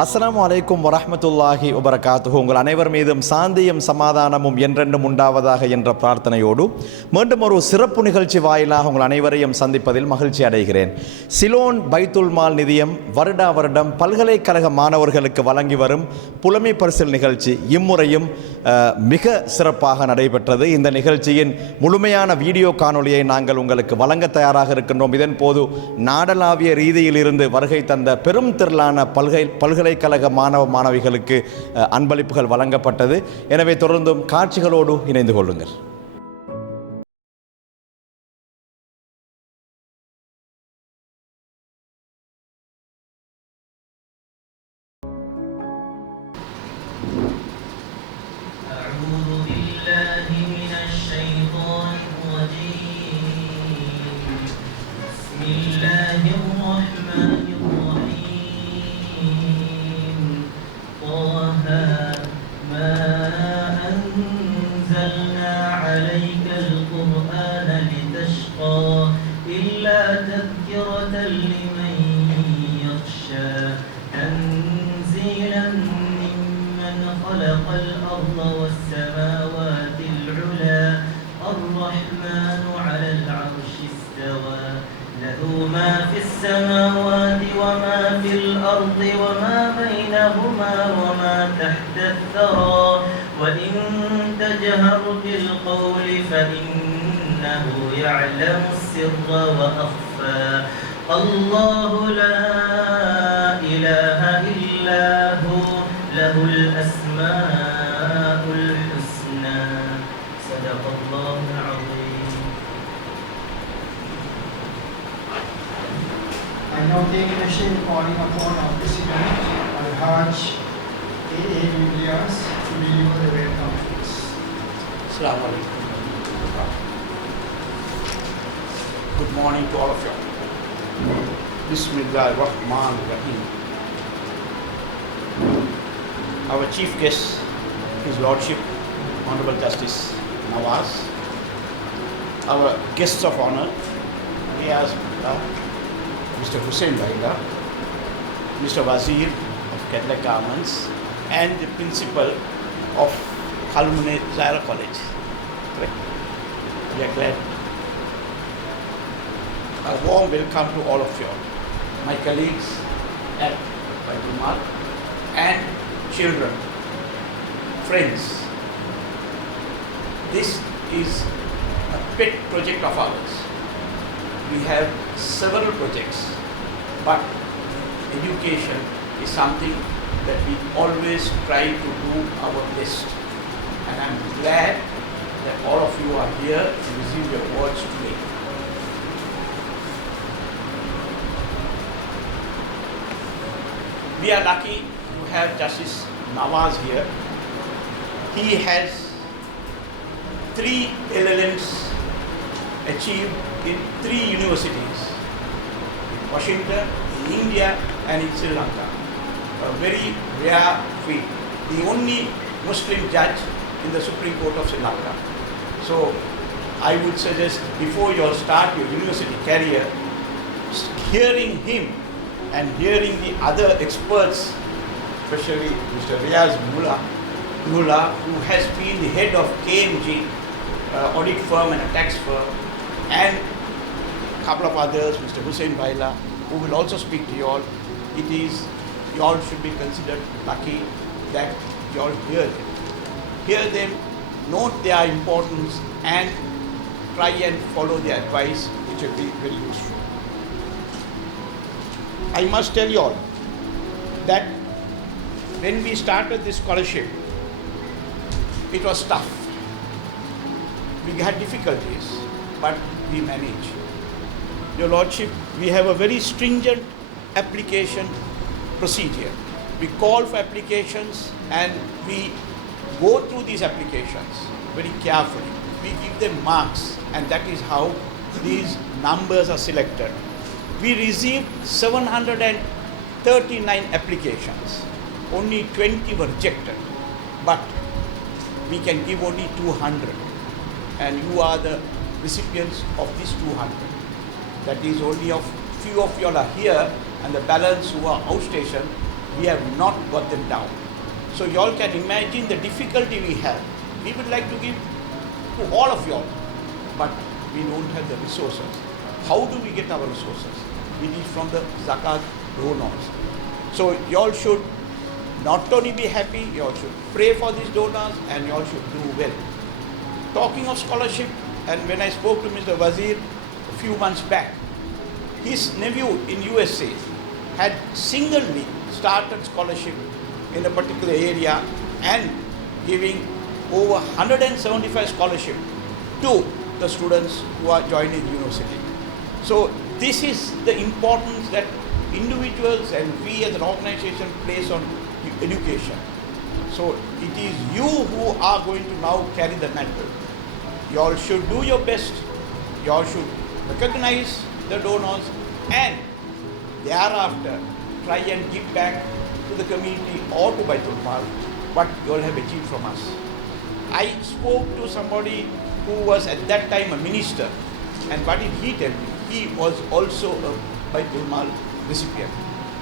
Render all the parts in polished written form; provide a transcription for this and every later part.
அஸ்ஸலாமு அலைக்கும் வரஹ்மத்துல்லாஹி வபரகாத்துஹு. உங்கள் அனைவர் மீதும் சாந்தியும் சமாதானமும் என்றென்றும் உண்டாவதாக என்ற பிரார்த்தனையோடு மீண்டும் ஒரு சிறப்பு நிகழ்ச்சி வாயிலாக உங்கள் அனைவரையும் சந்திப்பதில் மகிழ்ச்சி அடைகிறேன். சிலோன் பைத்துல் மால் நிதியம் வருடா வருடம் பல்கலைக்கழக மாணவர்களுக்கு வழங்கி வரும் புலமை பரிசில் நிகழ்ச்சி இம்முறையும் மிக சிறப்பாக நடைபெற்றது. இந்த நிகழ்ச்சியின் முழுமையான வீடியோ காணொலியை நாங்கள் உங்களுக்கு வழங்க தயாராக இருக்கின்றோம். இதன் போது நாடளாவிய ரீதியில் இருந்து வருகை தந்த பெரும் திரளான பல்கலைக்கழக மாணவ மாணவிகளுக்கு அன்பளிப்புகள் வழங்கப்பட்டது. எனவே தொடர்ந்தும் காட்சிகளோடு இணைந்து கொள்ளுங்கள். الله لا إله إلا هو له الأسماء الحسنى صدق الله العظيم. I now take initiative calling upon our President Al-Hajj A.A. Ilyas to deliver the welcome address. Assalamu alaikum. Good morning to all of you. Bismillahirrahmanirrahim. Our chief guest, His Lordship, Honorable Justice Nawaz. Our guests of honor, Riaz Mullah, Mr. Hussein Baida, Mr. Wazir of Cadillac Garments, and the principal of Kalmune Zaira College. Correct? We are glad. A warm welcome to all of you, my colleagues at Baitul Mal and children, friends. This is a pet project of ours. We have several projects, but education is something that we always try to do our best. And I'm glad that all of you are here to receive your awards today. We are lucky to have Justice Nawaz here. He has 3 LLMs achieved in 3 universities, in Washington, in India and in Sri Lanka. A very rare feat. The only Muslim judge in the Supreme Court of Sri Lanka. So I would suggest before you start your university career, hearing him and hearing the other experts, especially Mr. Riaz Mullah, who has been the head of KMG, audit firm and a tax firm, and a couple of others, Mr. Hussein Baila, who will also speak to you all. You all should be considered lucky that you all hear them. Hear them, note their importance, and try and follow their advice, which will be very useful. I must tell you all that when we started this scholarship, it was tough. We had difficulties, but we managed. Your Lordship, we have a very stringent application procedure. We call for applications and we go through these applications very carefully. We give them marks, and that is how these numbers are selected. We received 739 applications. Only 20 were rejected, but we can give only 200. And you are the recipients of these 200. That is only of few of you all are here, and the balance who are outstationed, we have not got them down. So you all can imagine the difficulty we have. We would like to give to all of you all, but we don't have the resources. How do we get our resources? It is from the zakat donors. So you all should not only be happy, you all should pray for these donors, and you all should do well. Talking of scholarship, and when I spoke to Mr. Wazir a few months back, his nephew in USA had singly started scholarship in a particular area and giving over 175 scholarship to the students who are joining university. So this is the importance that individuals and we as an organization place on education. So it is you who are going to now carry the mantle. You all should do your best. You all should recognize the donors and thereafter try and give back to the community or to Baitul Mal what you all have achieved from us. I spoke to somebody who was at that time a minister, and what did he tell me? He was also a Baitul Mal recipient.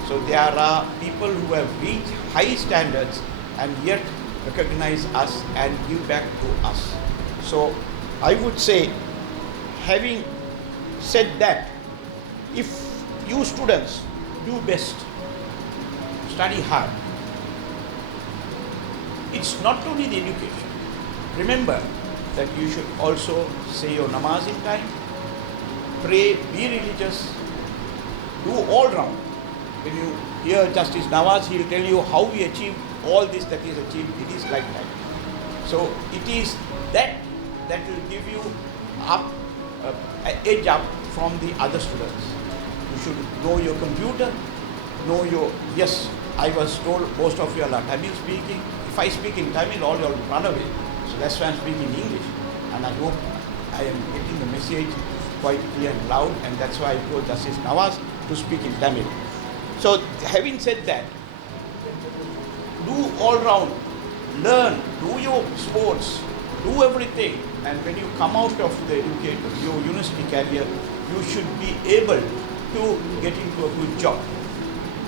So there are people who have reached high standards and yet recognize us and give back to us. So I would say, having said that, if you students do best, study hard, it's not only the education. Remember that you should also say your namaz in time, pray, be religious, do all round. When you hear Justice Nawaz, he will tell you how we achieve all this that is achieved. It is like that. So it is that will give you up, edge up from the other students. You should know your computer, know your, yes, I was told most of you are Tamil speaking. If I speak in Tamil, all you will run away. So that's why I'm speaking English. And I hope I am getting the message quite clear and loud, and that's why I told Justice Nawaz to speak in Tamil. So having said that, do all round, learn, do your sports, do everything, and when you come out of the your university career, you should be able to get into a good job.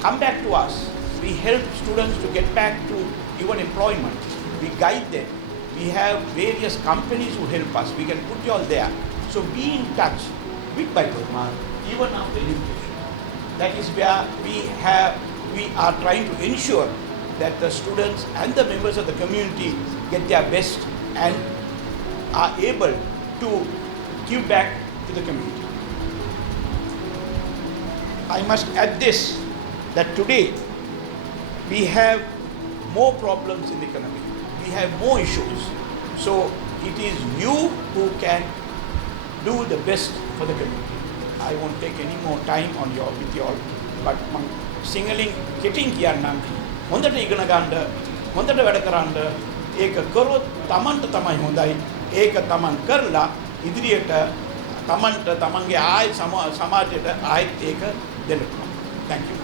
Come back to us. We help students to get back to even employment. We guide them. We have various companies who help us. We can put you all there. So be in touch with Baitul Mal even after education. That is where we are trying to ensure that the students and the members of the community get their best and are able to give back to the community. I must add this, that today we have more problems in the economy. We have more issues. So it is you who can do the best for the community. I won't take any more time with you all, but singling getting කියන්නම් හොඳට ඉගෙන ගන්න හොඳට වැඩ කරන්න ඒක කරොත් Tamanට තමයි හොඳයි ඒක Taman කරලා ඉදිරියට Tamanට Tamanගේ ආය සමාජයට ආයෙත් ඒක දෙන්න පුළුවන්. Thank you.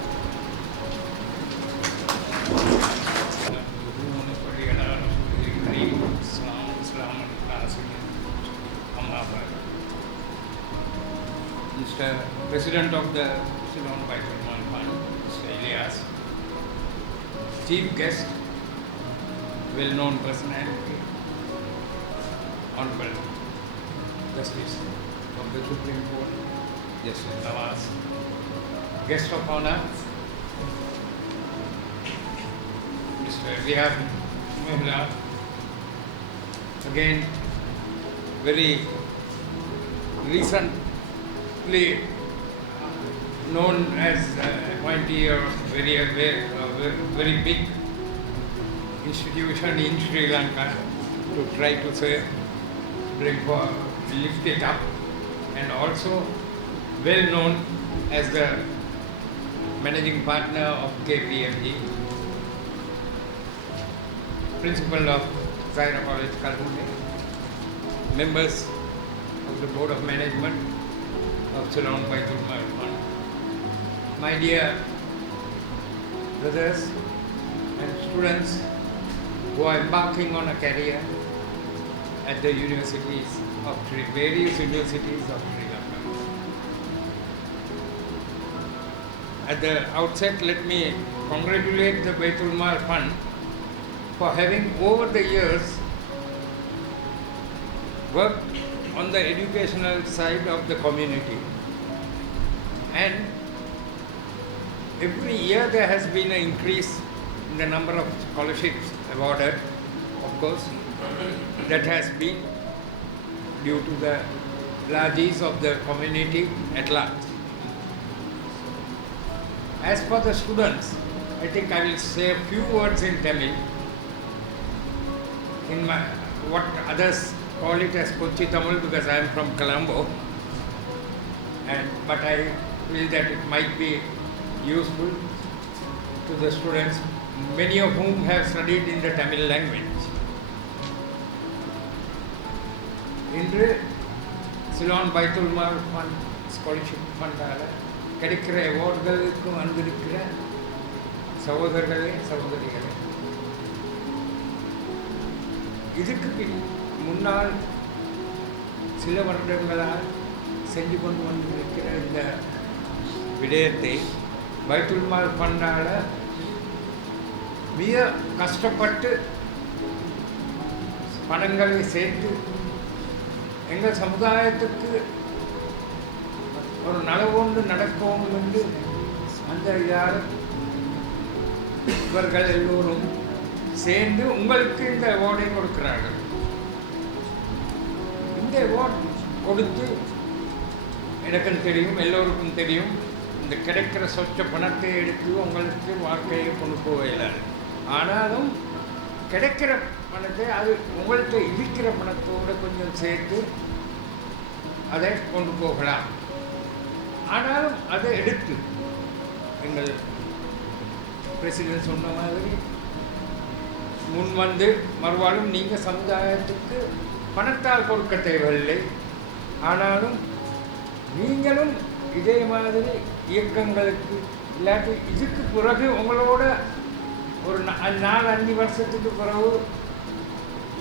Mr. President of the Ceylon Baitul Mal Fund, Mr. Ilyas, Chief Guest, well-known personality, Honorable Justice of the Supreme Court, Justice Nawaz, Guest of Honor, Mr. Riyad Mehla, again very recently known as appointee of very big institution in Sri Lanka to try to say, lift it up, and also well known as the managing partner of KPMG, principal of Zaira College, Kalhune, members of the Board of Management of Ceylon Baitul Mal Fund. My dear brothers and students who are embarking on a career at the universities of various universities of Sri Lanka. at the outset, let me congratulate the Baitul Mal Fund for having over the years worked on the educational side of the community. And every year there has been an increase in the number of scholarships awarded, of course. That has been due to the largesse of the community at large. As for the students, I think I will say a few words in Tamil. In my, what others call it as Kochi Tamil, because I am from Colombo, but I feel that it might be useful to the students, many of whom have studied in the Tamil language. இன்று சிலோன் பைத்துல் mall fund scholarship ஃபண்டால் கிடைக்கிற அவார்டுகளுக்கும் வந்திருக்கிற சகோதரர்களே சகோதரிகளே, இதுக்கு முன்னால் சில வருடங்களால் செஞ்சு கொண்டு வந்திருக்கிற இந்த விடயத்தை பைத்துல் மால் ஃபண்டால் மிக கஷ்டப்பட்டு பணங்களை சேர்த்து எங்கள் சமுதாயத்துக்கு ஒரு நலவொன்று நடக்கணும் என்று அந்த இவர்கள் எல்லோரும் சேர்ந்து உங்களுக்கு இந்த அவார்டை கொடுக்கிறார்கள். இந்த அவார்டு கொடுத்து எனக்கும் தெரியும், எல்லோருக்கும் தெரியும், இந்த கிடைக்கிற சொச்ச பணத்தை எடுத்து உங்களுக்கு வாழ்க்கையை கொண்டு போக இயலாது. ஆனாலும் கிடைக்கிற பணத்தை அது உங்கள்கிட்ட இருக்கிற பணத்தோடு கொஞ்சம் சேர்த்து அதை கொண்டு போகலாம். ஆனாலும் அதை எடுத்து எங்கள் பிரசிடென்ட் சொன்ன மாதிரி முன் வந்து மறுவாலும் நீங்கள் சமுதாயத்துக்கு பணத்தால் கொடுக்க தேவையில்லை, ஆனாலும் நீங்களும் இதே மாதிரி இயக்கங்களுக்கு இல்லாட்டி இதுக்கு பிறகு உங்களோட ஒரு 4-5 வருஷத்துக்கு பிறகு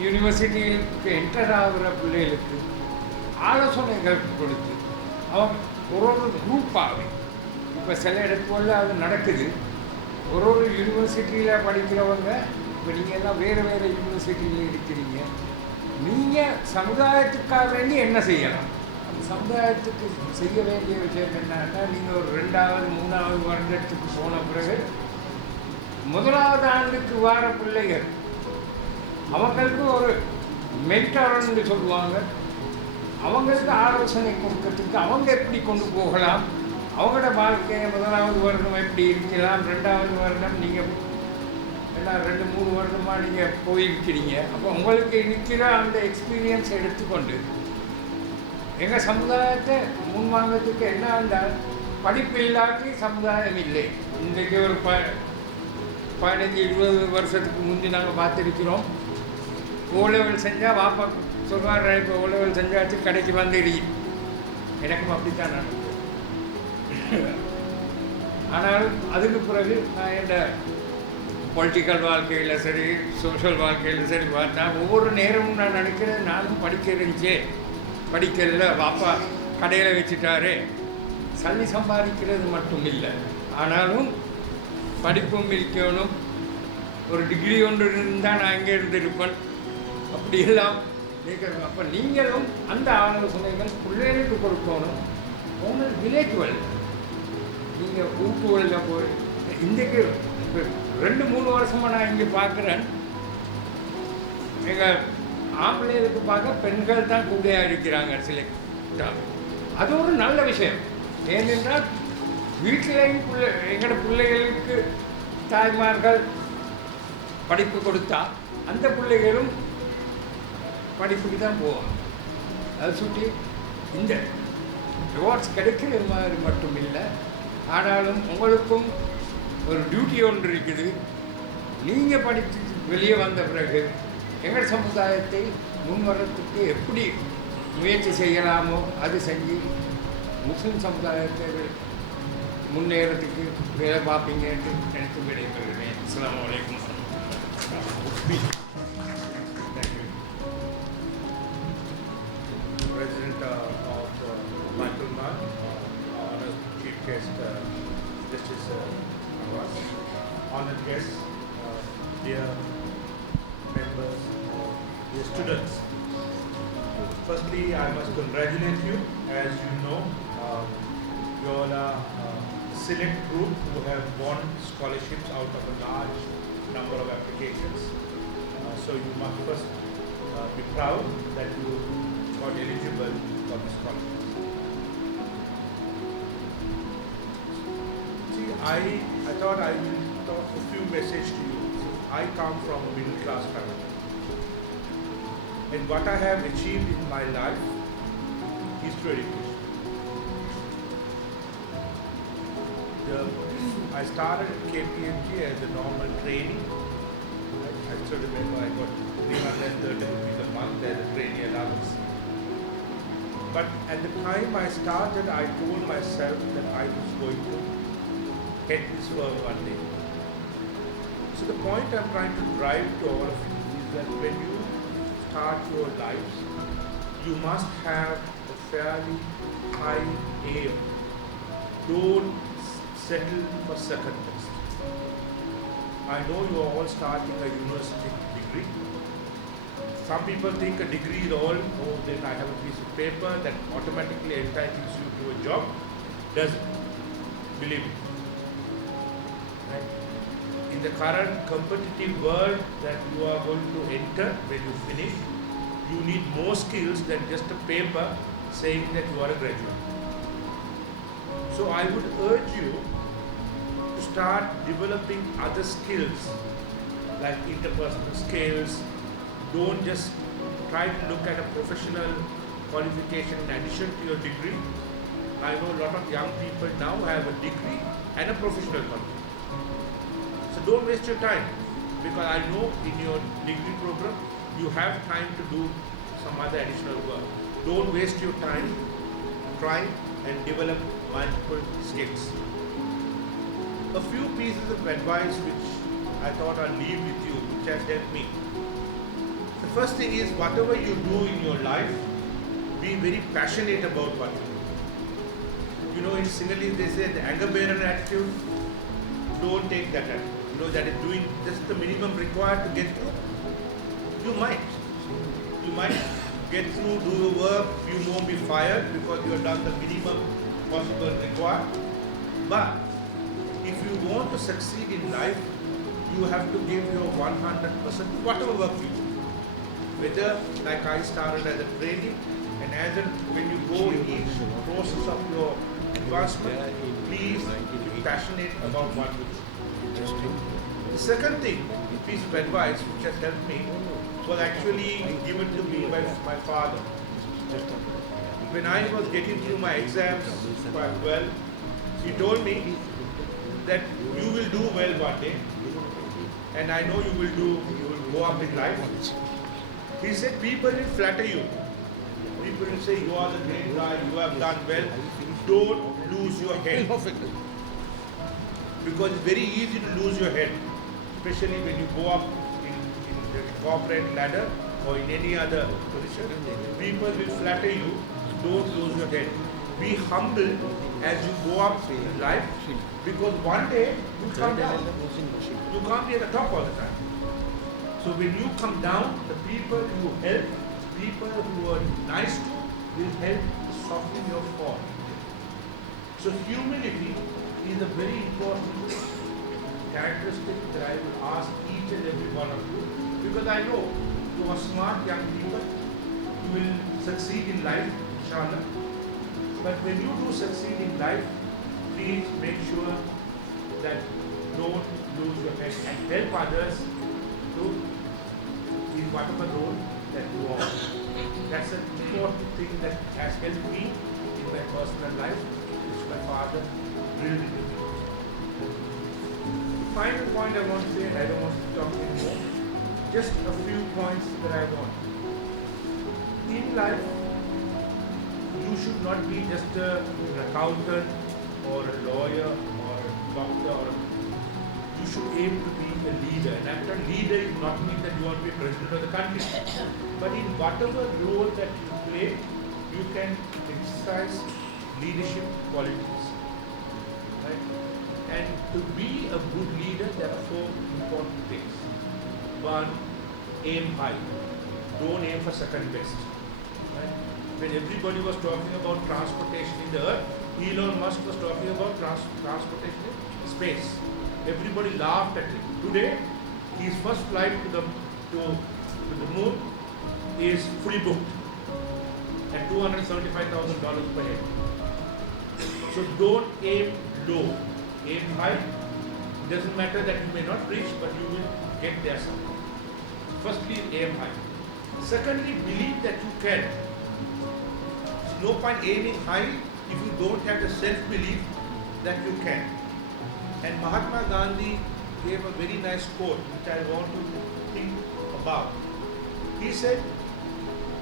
யூனிவர்சிட்டிக்கு என்டர் ஆகிற பிள்ளைகளுக்கு ஆலோசனைகள் கொடுத்து அவங்க ஒரு குரூப்பாகவே, இப்போ சில இடத்துல அது நடக்குது, ஒரு யூனிவர்சிட்டியில் படிக்கிறவங்க, இப்போ நீங்கள் எல்லாம் வேறு வேறு யூனிவர்சிட்டியில் இருக்கிறீங்க, நீங்கள் சமுதாயத்துக்காக வேண்டி என்ன செய்யலாம், அந்த சமுதாயத்துக்கு செய்ய வேண்டிய விஷயம் என்னன்னா, நீங்கள் ஒரு 2வது 3வது வருடத்துக்கு போன பிறகு 1வது ஆண்டுக்கு வர பிள்ளைகள் அவங்களுக்கு ஒரு மென்டார்னு சொல்லுவாங்க, அவங்களுக்கு ஆலோசனை கொடுக்கறதுக்கு அவங்க எப்படி கொண்டு போகலாம், அவங்களோட வாழ்க்கையை 1வது வருடம் எப்படி இருக்கலாம், 2வது வருடம் நீங்கள் எல்லாம் 2-3 வருடமாக நீங்கள் போயிருக்கிறீங்க, அப்போ உங்களுக்கு இருக்கிற அந்த எக்ஸ்பீரியன்ஸ் எடுத்துக்கொண்டு எங்கள் சமுதாயத்தை முன்வாங்கிறதுக்கு என்ன இருந்தால், படிப்பு இல்லாட்டி சமுதாயம் இல்லை. இன்றைக்கு ஒரு 15-20 வருஷத்துக்கு முந்தி நாங்கள் பார்த்துருக்கிறோம், ஓலெவல் செஞ்சால் வாப்பா சொல்வார், இப்போ ஓலெவல் செஞ்சாச்சு கடைக்கு வந்துடுறி, எனக்கும் அப்படித்தான் நடக்குது. ஆனாலும் அதுக்கு பிறகு நான் என் பொலிட்டிக்கல் வாழ்க்கையில் சரி, சோஷியல் வாழ்க்கையில் சரி பார்த்தா ஒவ்வொரு நேரமும் நான் நினைக்கிறேன், நானும் படிக்கிறேன்ச்சே, படிக்கிறதுல வாப்பா கடையில் வச்சுட்டாரு, சல்லி சம்பாதிக்கிறது மட்டும் இல்லை, ஆனாலும் படிப்பும் இருக்கணும், ஒரு டிகிரி ஒன்று இருந்தால் நான் இங்கே இருந்திருப்பேன், அப்படி எல்லாம் கேட்குறோம். அப்போ நீங்களும் அந்த ஆலோசனைகள் பிள்ளைகளுக்கு கொடுக்கணும். உங்கள் வில்லேஜ் வேர்ல்டு, நீங்கள் ஊட்டு வேர்ல்டில் போய் இன்றைக்கு 2-3 வருஷமாக நான் இங்கே பார்க்குறேன், எங்கள் ஆம்பளைகளுக்கு பார்க்க பெண்கள் தான் கூடையாக இருக்கிறாங்க சில. அது ஒரு நல்ல விஷயம். ஏனென்றால் வீட்டிலையும் எங்களோட பிள்ளைகளுக்கு தாய்மார்கள் படிப்பு கொடுத்தா அந்த பிள்ளைகளும் படிப்புக்கு தான் போவாங்க. அதை சுற்றி இந்த அவார்ட்ஸ் கிடைக்கிற மாதிரி மட்டும் இல்லை, ஆனாலும் உங்களுக்கும் ஒரு டியூட்டி ஒன்று இருக்குது. நீங்கள் படித்து வெளியே வந்த பிறகு எங்கள் சமுதாயத்தை முன்வரத்துக்கு எப்படி முயற்சி செய்யலாமோ அது செஞ்சு முஸ்லீம் சமுதாயத்தை முன்னேறத்துக்கு வேலை பார்ப்பீங்க என்று நினைத்து விடைபெறுகிறேன். அஸ்ஸலாமு அலைக்கும். President of Baitul Mal, honored chief guest Justice Nawaz, honored guests, dear members, dear students. Firstly, I must congratulate you. As you know, you all are a select group who have won scholarships out of a large number of applications. So you must first be proud that you got eligible for the scholarships. See, I thought I will talk a few messages to you. I come from a middle class family. And what I have achieved in my life is through education. I started at KPMG as a normal trainee. I still remember I got 330 rupees a month as a trainee allowance. But at the time I started, I told myself that I was going to head this firm one day. So the point I'm trying to drive to all of you is that when you start your lives, you must have a fairly high aim. Don't settle for second best. I know you are all starting a university degree. Some people think a degree is all, oh, then I have a piece of paper that automatically entitles you to a job. Doesn't. Believe me. Right? In the current competitive world that you are going to enter when you finish, you need more skills than just a paper saying that you are a graduate. So I would urge you to start developing other skills like interpersonal skills. Don't just try to look at a professional qualification in addition to your degree. I know a lot of young people now have a degree and a professional qualification. So don't waste your time, because I know in your degree program you have time to do some other additional work. Don't waste your time. Try and develop multiple skills. A few pieces of advice which I thought I'll leave with you, which has helped me. The first thing is, whatever you do in your life, be very passionate about what you do. You know, in Sinhalese they say the anger bearer attitude. Don't take that attitude. You know, that is doing just the minimum required to get through. You might get through, do the work, you won't be fired because you have done the minimum possible required. But if you want to succeed in life, you have to give your 100% to whatever work you do. Whether, like I started as a trainee, and when you go in each process of your advancement, please be passionate about what you do. The second thing, piece of advice which has helped me, was actually given to me by my father. When I was getting through my exams quite well, he told me that you will do well one day, and I know you will go up in life. He said people will flatter you. People will say you are the great guy, you have done well. Don't lose your head. Because it's very easy to lose your head, especially when you go up in the corporate ladder or in any other position. People will flatter you. Don't lose your head. Be humble as you go up in life, because one day you come down. You can't be at the top all the time. So when you come down, the people you help, people who are nice to, will help soften your fall. So humility is a very important characteristic that I will ask each and every one of you, because I know you are smart young people, you will succeed in life, inshallah. But when you do succeed in life, please make sure that don't lose your head and help others to in whatever role that you are. That's an important thing that has helped me in my personal life, which my father drilled into me. The final point I want to say, and I don't want to talk anymore, just a few points that I want. In life, you should not be just an accountant or a lawyer or a doctor. You should aim to be a leader. And after leader is not mean that you want to be president of the country. But in whatever role that you play, you can exercise leadership qualities. Right? And to be a good leader, there are 4 important things. One, aim high. Don't aim for second best. Right? When everybody was talking about transportation in the earth, Elon Musk was talking about transportation in space. Everybody laughed at him. Today, his first flight to the moon is fully booked at $275,000 per head. So don't aim low, aim high. Doesn't matter that you may not reach, but you will get there somehow. Firstly, aim high. Secondly, believe that you can. There's no point aiming high if you don't have the self-belief that you can. And Mahatma Gandhi gave a very nice quote which I want to think about. He said,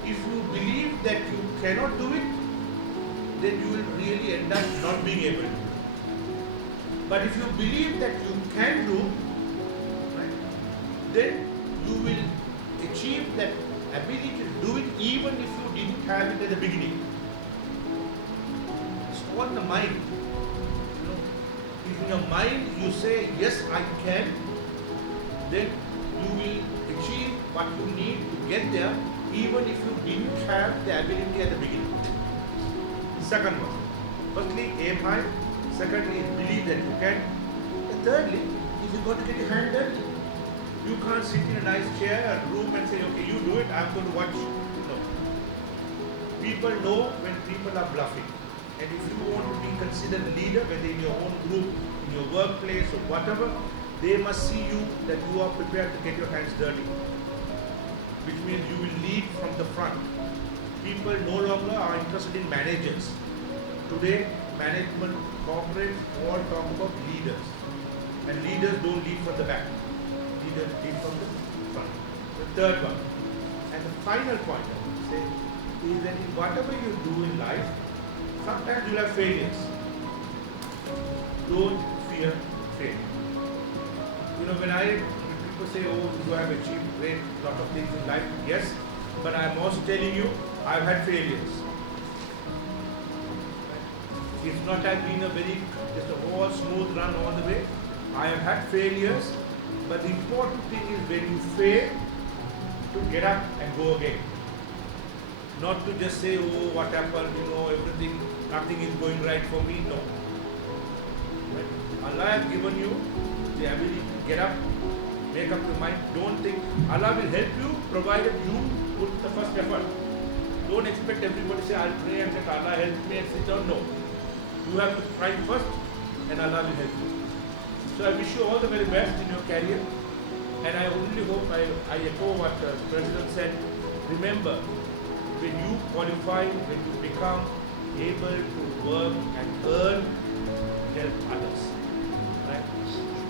if you believe that you cannot do it, then you will really end up not being able to. But if you believe that you can do, right, then you will achieve that ability to do it even if you didn't have it at the beginning. It's all in the mind. You know, if in your mind you say, yes, I can, then you will achieve what you need to get there even if you didn't have the ability at the beginning. Second one. Firstly, aim high. Secondly, believe that you can. And thirdly, if you got to get your hand dirty, you can't sit in a nice chair or room and say, okay, you do it, I'm going to watch. No. People know when people are bluffing. And if you want to be considered a leader, whether in your own group, in your workplace or whatever, they must see you that you are prepared to get your hands dirty. Which means you will lead from the front. People no longer are interested in managers. Today, management corporates all talk about leaders. And leaders don't lead from the back. Leaders lead from the front. The third one. And the final point I would say is that in whatever you do in life, sometimes you'll have failures. Don't fear failure. You know, when people say, oh, you have achieved great lot of things in life, yes, but I'm also telling you, I've had failures. It's not have been just a whole smooth run all the way. I have had failures, but the important thing is when you fail, to get up and go again. Not to just say, oh, what happened, everything, nothing is going right for me. No. Right? Allah has given you the ability to get up, make up your mind. Don't think, Allah will help you provided you put the first effort. Don't expect everybody to say, I'll pray and let Allah help me and sit down. No. You have to try first and Allah will help you. So I wish you all the very best in your career. And I only hope, I echo what the President said. Remember, when you qualify, when you become able to work and earn, help others. Right?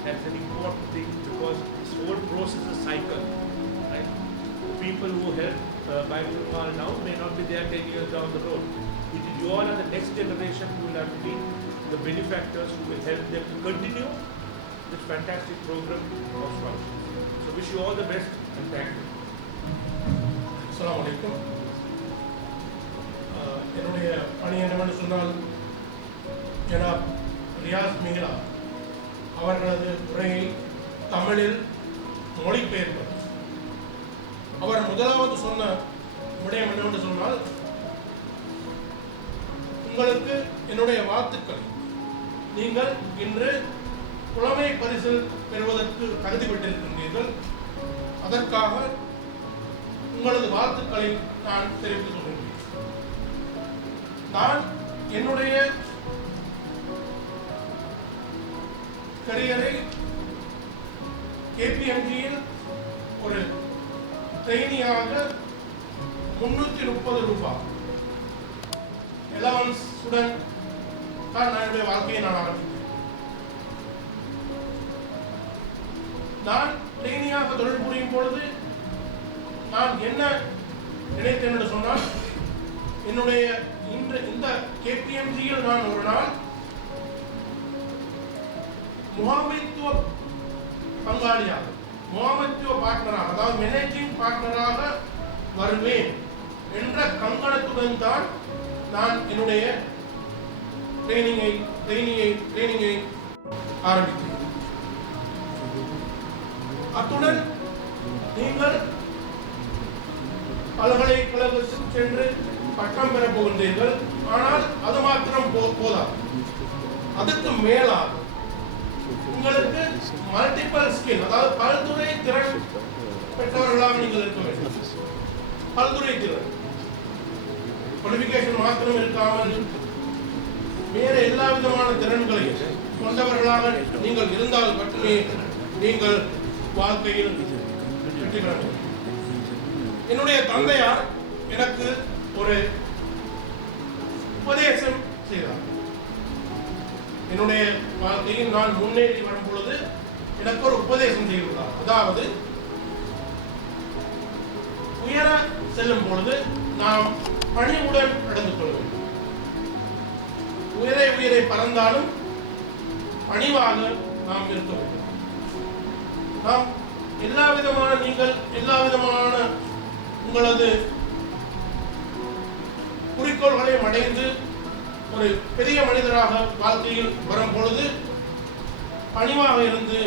That's an important thing because this whole process is a cycle. Right? People who help Baitul Mal now may not be there 10 years down the road. It is you all are the next generation who will have to be the benefactors who will help them to continue this fantastic program of scholarships. So wish you all the best and thank you. Assalamu alaikum. என்னுடைய பணி என்னவென்று சொன்னால் ஜனாப் ரியாஸ் மிகிலா அவர்களது உரையை தமிழில் மொழிபெயர்ப்பது. அவர் முதலாவது சொன்ன விடயம் என்னவென்று சொன்னால், உங்களுக்கு என்னுடைய வாழ்த்துக்கள். நீங்கள் இன்று புலமை பரிசு பெறுவதற்கு தகுதிப்பட்டிருக்கின்றீர்கள். அதற்காக உங்களது வாழ்த்துக்களை நான் தெரிவித்துக் கொள்கிறேன். நான் என்னுடைய கரியரை KPMGயில் ஒரு ட்ரெயினியாக 330 ரூபாய் அலவன்ஸுடன் தான் என்னுடைய வாழ்க்கையை நான் ஆரம்பித்தேன். நான் ட்ரெயினியாக தொழில் புரியும் பொழுது நான் என்ன நினைத்தேன் என்று சொன்னால், என்னுடைய இந்த KPMGயில் நான் ஒரு நாள் முகாமைத்துவ பங்காளியாக, முகாமைத்துவ பார்ட்னராக, அதாவது மேனேஜிங் பார்ட்னராக வருவேன் என்ற கங்கணத்துடன் தான் நான் என்னுடைய ட்ரைனிங்கை ஆரம்பித்தீர்கள். அத்துடன் நீங்கள் பல்கலைக்கழகத்துக்கு சென்று பட்டம் பெற போகின்றீர்கள். ஆனால் அது மாத்திரம் போதாது. அதுக்கு மேலாக உங்களுக்கு மல்டிபிள் ஸ்கில், அதாவது பல்துறை திறன் பெற்றவர்களாக நீங்கள் இருக்க வேண்டும். பல்துறை திறன் குவாலிஃபிகேஷன் மாத்திரம் இருக்காமல் வேறு எல்லா விதமான திறன்களையும் கொண்டவர்களாக நீங்கள் இருந்தால் மட்டுமே நீங்கள் வாழ்க்கையில் வெற்றி பெற முடியும். என்னுடைய தந்தையார் எனக்கு ஒரு உபதேசம் செய்தார். என்னுடைய வாழ்க்கையில் நான் முன்னேறி வரும் பொழுது எனக்கு ஒரு உபதேசம் செய்துள்ளார். அதாவது உயர செல்லும் பொழுது நாம் பணிவுடன் நடந்து கொள்ள வேண்டும். உயரை பறந்தாலும் பணிவாக நாம் இருக்க வேண்டும். நாம் எல்லா விதமான உங்களது குறிக்கோள்களையும் அடைந்து ஒரு பெரிய மனிதராக வாழ்க்கையில் வரும் பொழுது பணிவாக இருந்து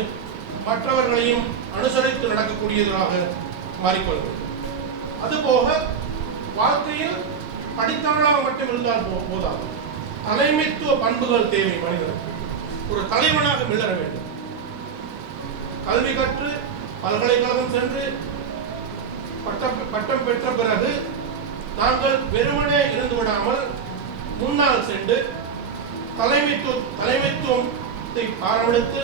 மற்றவர்களையும் அனுசரித்து நடக்கக்கூடியதாக மாறிக்கொள்ள வேண்டும். அதுபோக வாழ்க்கையில் படித்தவர்களாக மட்டும் இருந்தால் போதாது. தலைமைத்துவ பண்புகள் தேவை. மனிதனுக்கு ஒரு தலைவனாக மிளர வேண்டும். கல்வி கற்று பல்கலைக்கழகம் சென்று பட்டம் பெற்ற பிறகு நாங்கள் வெறுமனே இருந்து விடாமல் முன்னால் சென்று தலைமைத்துவத்தை ஆரம்பித்து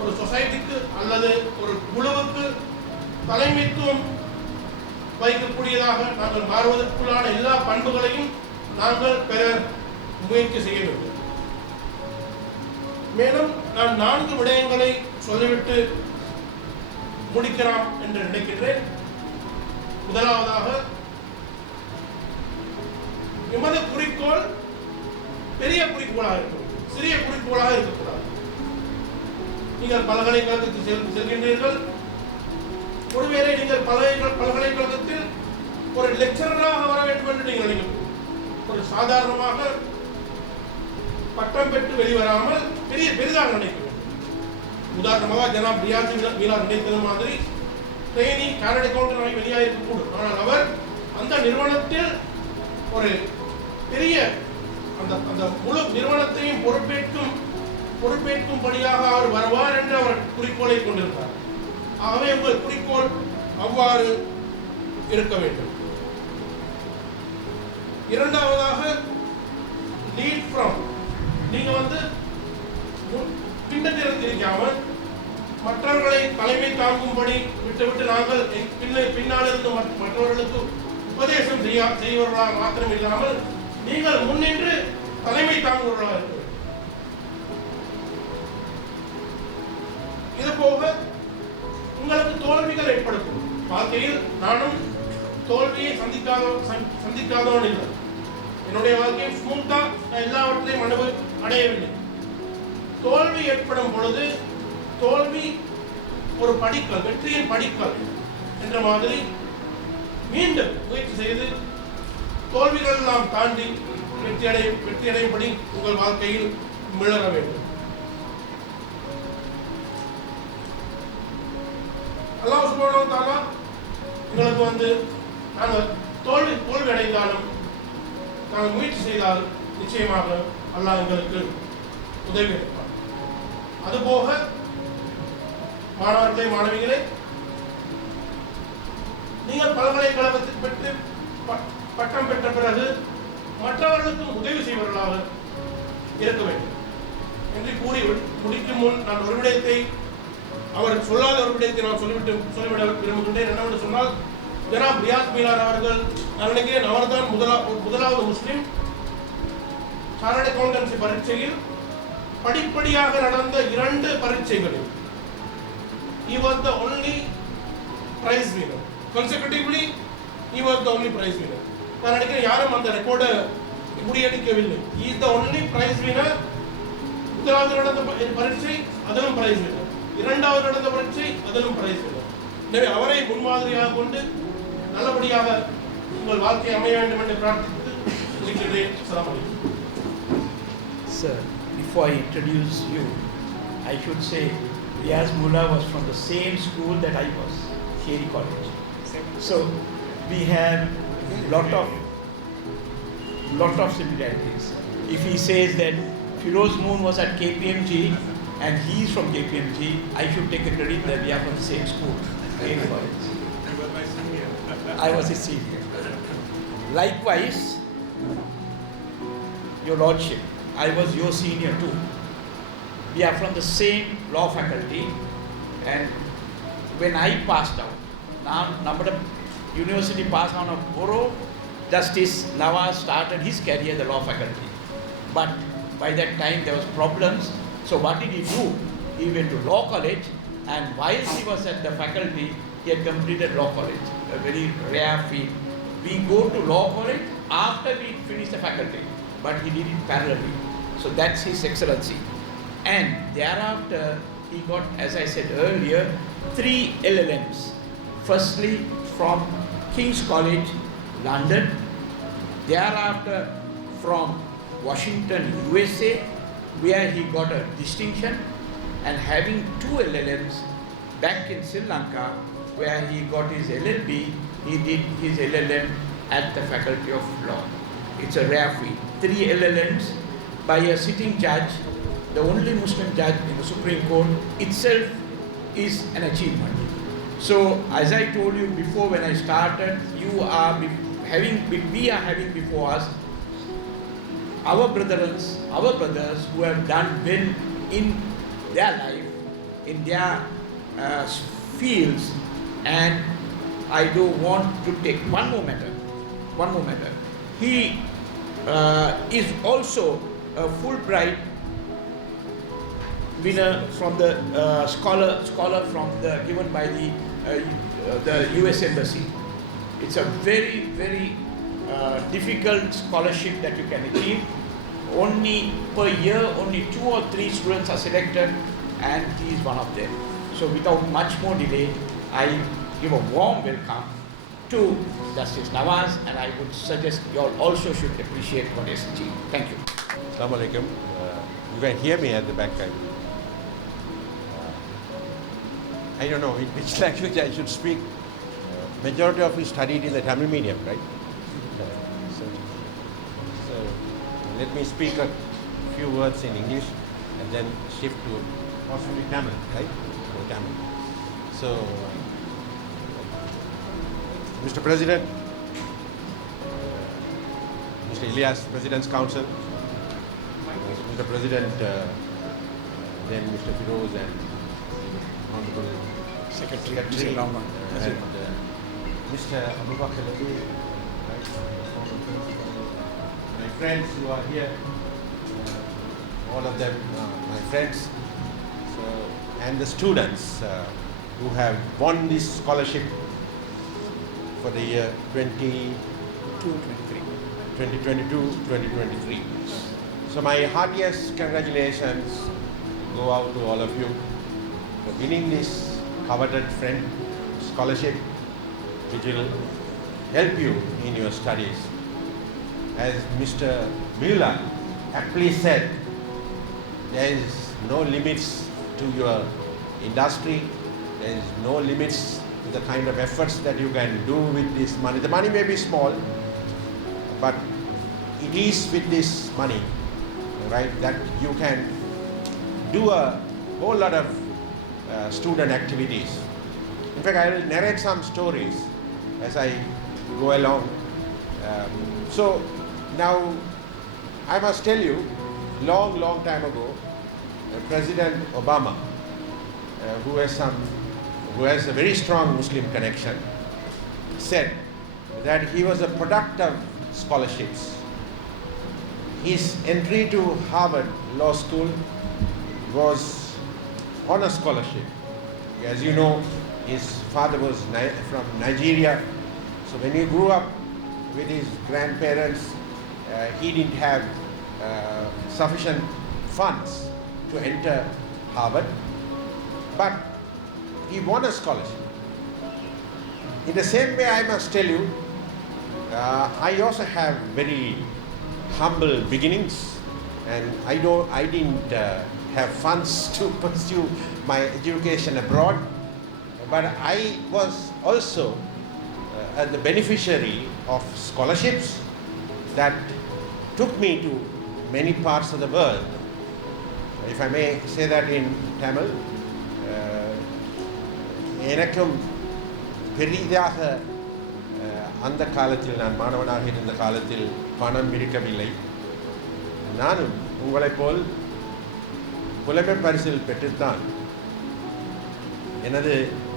ஒரு சொசைட்டிக்கு அல்லது ஒரு குழுவுக்கு தலைமைத்துவம் வைக்கக்கூடியதாக நாங்கள் மாறுவதற்குள்ளான எல்லா பண்புகளையும் நாங்கள் பெற முயற்சி செய்ய வேண்டும். மேலும் நான் 4 விடயங்களை சொல்லிவிட்டு முடிக்கலாம் என்று நினைக்கின்றேன். முதலாவதாக, எமது குறிக்கோள் பெரிய குறிக்கோளாக இருக்கும், சிறிய குறிக்கோளாக இருக்கக்கூடாது. நீங்கள் பல்கலைக்கழகத்துக்கு செல்கின்றீர்கள். ஒருவேளை நீங்கள் பல்கலைக்கழகத்தில் ஒரு லெக்சரராக வர வேண்டும் என்று நீங்கள் நினைக்கிறீர்கள். ஒரு சாதாரணமாக பட்டம் பெற்று வெளிவராமல் பெரிதாக நினைக்க வேண்டும். உதாரணமாக ஜனாப் ரியாசி மீலா நினைத்தது மாதிரி ட்ரெயினி கேரட் அக்கௌண்ட் வெளியாக இருக்கக்கூடும். ஆனால் அவர் அந்த நிறுவனத்தில் ஒரு பெரிய அந்த முழு நிறுவனத்தையும் பொறுப்பேற்கும்படியாக அவர் வருவார் என்று அவர் குறிக்கோளை கொண்டிருந்தார். ஆகவே உங்கள் குறிக்கோள் அவ்வாறு இருக்க வேண்டும். இரண்டாவதாக, லீட் ஃப்ரம், நீங்க பின்னத்தில் இருக்காமல் மற்றவர்களை தலைமை தாங்கும்படி விட்டுவிட்டு நாங்கள் பின்னால் இருந்து மற்றவர்களுக்கு உபதேசம் செய்வர்களாக மாத்திரம் இல்லாமல் நீங்கள் முன்னின்று தலைமை தாங்குவர்களாக இருக்க வேண்டும். இது போக உங்களுக்கு தோல்விகள் ஏற்படுத்தும். வாழ்க்கையில் நானும் தோல்வியை சந்திக்காதவன் இல்லை. என்னுடைய வாழ்க்கையை ஸ்மூத்தா எல்லாவற்றையும் அடையவில்லை. தோல்வி ஏற்படும் பொழுது தோல்வி ஒரு படிக்கல், வெற்றியின் படிக்கல் என்ற மாதிரி மீண்டும் முயற்சி செய்து தோல்விகள் எல்லாம் தாண்டி வெற்றி அடையும்படி உங்கள் வாழ்க்கையில் மிளற வேண்டும். அல்லாஹ் சுப்ஹானஹு வ தஆலா உங்களுக்கு நாங்கள் தோல்வி அடைந்தாலும் நாங்கள் முயற்சி செய்தால் நிச்சயமாக அல்லாஹ் எங்களுக்கு உதவி இருப்பார். அதுபோக மாணவர்களே, மாணவிகளே, நீங்கள் பல்கலைக்கழகத்தில் பெற்று பட்டம் பெற்ற பிறகு மற்றவர்களுக்கும் உதவி செய்வர்களாக இருக்க வேண்டும் என்று கூறி முடிக்கும் முன் நான் ஒரு விடயத்தை, அவர் சொல்லாத ஒரு விடயத்தை நான் சொல்லிவிட விரும்புகின்றேன். என்னவென்று சொன்னால், ஜனாப் ரியாஸ் மீலார் அவர்கள், நான் நினைக்கிறேன் அவர்தான் முதலாவது முஸ்லிம் சார்ட்டர்ட் அக்கவுண்டன்சி பரீட்சையில் படிப்படியாக நடந்த 2 பரீட்சைகளில் he was the only prize winner. Consecutively he was the only prize winner. நான் நினைக்கிறேன் யாரும் அந்த ரெக்கார்டை முறியடிக்கவில்லை. he is the only prize winner. முதலாவது நடந்த பரீட்சை அதிலும் பிரைஸ் winner, இரண்டாவது நடந்த பரீட்சை அதிலும் பிரைஸ் winner. எனவே அவரை முன்மாதிரியாக கொண்டு நல்லபடியாக உங்கள் வாழ்க்கை அமைய வேண்டும் என்று பிரார்த்தித்து முடிக்கின்றேன். அஸ்ஸலாமு அலைக்கும். Sir, before before I introduce you, I should say Riaz Mullah was from the same school that I was, Sheri College. So we have lot of similarities. If he says that Firoz Moon was at KPMG and he is from KPMG, I should take the credit that we are from the same school, Sheri College. You were my senior. I was his senior. Likewise, Your Lordship, I was your senior too. We are from the same law faculty, and when I passed out, now Namada University passed on a borough, Justice Nawaz started his career in the law faculty. But by that time there was problems, so what did he do? He went to law college, and while he was at the faculty, he had completed law college, a very rare feat. We go to law college after we finish the faculty, but he did it parallelly. So that's his excellency. And thereafter, he got, as I said earlier, 3 LLMs. Firstly, from King's College, London. Thereafter, from Washington, USA, where he got a distinction. And having 2 LLMs back in Sri Lanka, where he got his LLB, he did his LLM at the Faculty of Law. It's a rare feat. 3 LLMs by a sitting judge, the only Muslim judge in the Supreme Court itself is an achievement. So, as I told you before when I started, we are having before us our brothers who have done well in their life, in their fields, and I do want to take one more matter. He is also a Fulbright winner from the scholar from the given by the U.S. Embassy. It's a very difficult scholarship that you can achieve. Only per year, only 2 or 3 students are selected, and he is one of them. So without much more delay, I give a warm welcome to Justice Nawaz, and I would suggest you all also should appreciate what is achieved. Thank you. Assalamu alaikum. You can hear me at the back side. I don't know in which language I should speak. Majority of you studied in the Tamil medium, right? So let me speak a few words in English and then shift to possibly Tamil, right? So, Tamil. So, Mr. President, Mr. Ilyas, President's Council, Mr. President, then Mr. Firoz and Honorable Secretary and Mr. Abubakar Ladu, right? My friends who are here, all of them my friends, and the students who have won this scholarship for the year 2022-2023. So my heartiest congratulations go out to all of you for winning this coveted friend scholarship, which will help you in your studies. As Mr. Mullah aptly said, there is no limits to your industry, there is no limits to the kind of efforts that you can do with this money. The money may be small, but it is with this money, right, that you can do a whole lot of student activities. In fact, I will narrate some stories as I go along. So now I must tell you, long time ago, President Obama, who has a very strong Muslim connection, said that he was a product of scholarships. His entry to Harvard Law School was on a scholarship. As you know, his father was from Nigeria, so when he grew up with his grandparents, he didn't have sufficient funds to enter Harvard, but he won a scholarship. In the same way, I must tell you, I also have very humble beginnings. and I didn't have funds to pursue my education abroad, but I was also the beneficiary of scholarships that took me to many parts of the world. If I may say that in Tamil, எனக்கும் பெரிதாக அந்த காலத்தில் நான் மாணவனாக இருந்த காலத்தில் பணம் இருக்கவில்லை. நானும் உங்களைப் போல் புலமை பரிசில் பெற்றுத்தான் எனது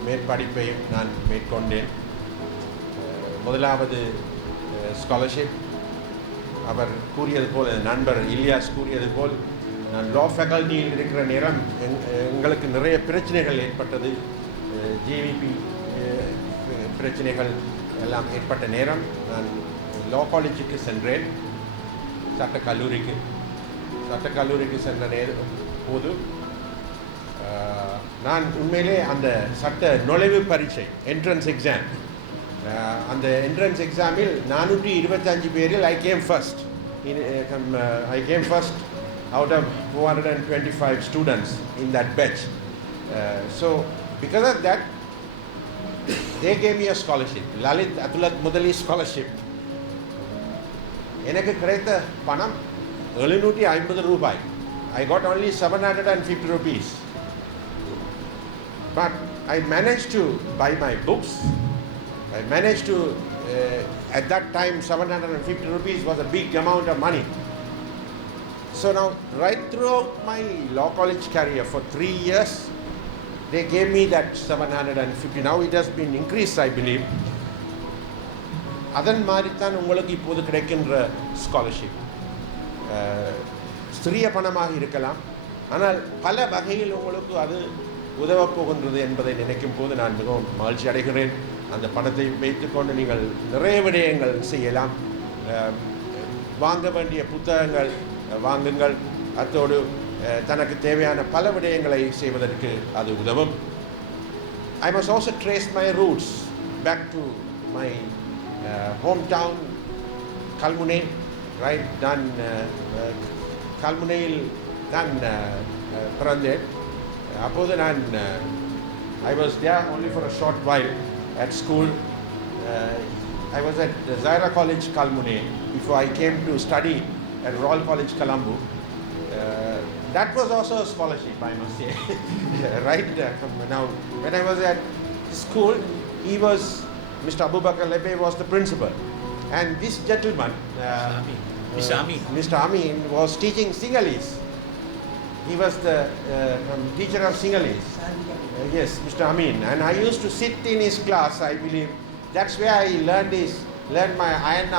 மேற்படிப்பையும் நான் மேற்கொண்டேன். முதலாவது ஸ்காலர்ஷிப் அவர் கூறியது போல், நண்பர் இலியாஸ் கூறியது போல், நான் லா ஃபேக்கல்ட்டியில் இருக்கிற நேரம் எங்களுக்கு நிறைய பிரச்சனைகள் ஏற்பட்டது. ஜேவிபி பிரச்சனைகள் எல்லாம் ஏற்பட்ட நேரம் நான் லா காலேஜுக்கு சென்றேன். சட்டக்கல்லூரிக்கு சென்ற போது நான் உண்மையிலே அந்த சட்ட நுழைவு பரீட்சை என்ட்ரன்ஸ் எக்ஸாம், அந்த என்ட்ரன்ஸ் எக்ஸாமில் 425 பேரில் I came first out of 425 students in that batch. So because of that, they gave me a scholarship, Lalit Atulat Mudali scholarship. எனக்கு கிடைத்த பணம் 750 ரூபாய். I got only 750 rupees. But I managed to buy my books. I managed to, at that time 750 rupees was a big amount of money. So now right throughout my law college career for 3 years, they gave me that 750. Now it has been increased, I believe. அதன் மாதிரி தான் உங்களுக்கு இப்போது கிடைக்கின்ற scholarship. சிறிய பணமாக இருக்கலாம், ஆனால் பல வகையில் உங்களுக்கு அது உதவப் போகின்றது என்பதை நினைக்கும் போது நான் மிகவும் மகிழ்ச்சி அடைகிறேன். அந்த பணத்தை வைத்துக்கொண்டு நீங்கள் நிறைய விடயங்கள் செய்யலாம். வாங்க வேண்டிய புத்தகங்கள் வாங்குங்கள். அத்தோடு தனக்கு தேவையான பல விடயங்களை செய்வதற்கு அது உதவும். I must also trace my roots back to my hometown, Kalmune, right? நான் கல்முனையில் தான் பிறந்தேன். அப்போது நான் I was there only for a short while at school. I was at Zaira College, Kalmune, before I came to study at Royal College, Colombo. That was also a scholarship, I must say. Right now, when I was at school, Mr. Abubakar Lebe was the principal, and this gentleman, Mr. Amin, was teaching Sinhalese. He was the teacher of Sinhalese. Yes, Mr. Amin, and I used to sit in his class. I believe that's where I learned my iron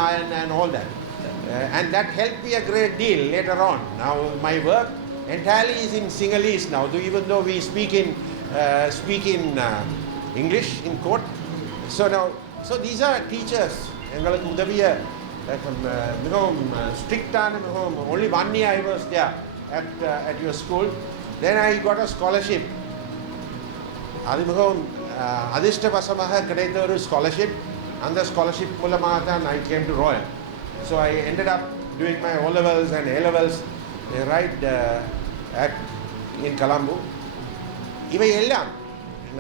and all that, and that helped me a great deal later on. Now my work entirely is in Sinhalese now, even though we speak in English in court. So these are teachers. எங்களுக்கு உதவிய மிகவும் ஸ்ட்ரிக்டான மிகவும் only 1 year I was there at your school. Then I got a scholarship. அது மிகவும் அதிர்ஷ்டவசமாக கிடைத்த ஒரு ஸ்காலர்ஷிப். அந்த ஸ்காலர்ஷிப் மூலமாக தான் I came to Royal. So I ended up doing my O levels and A levels right in Colombo. இவை எல்லாம்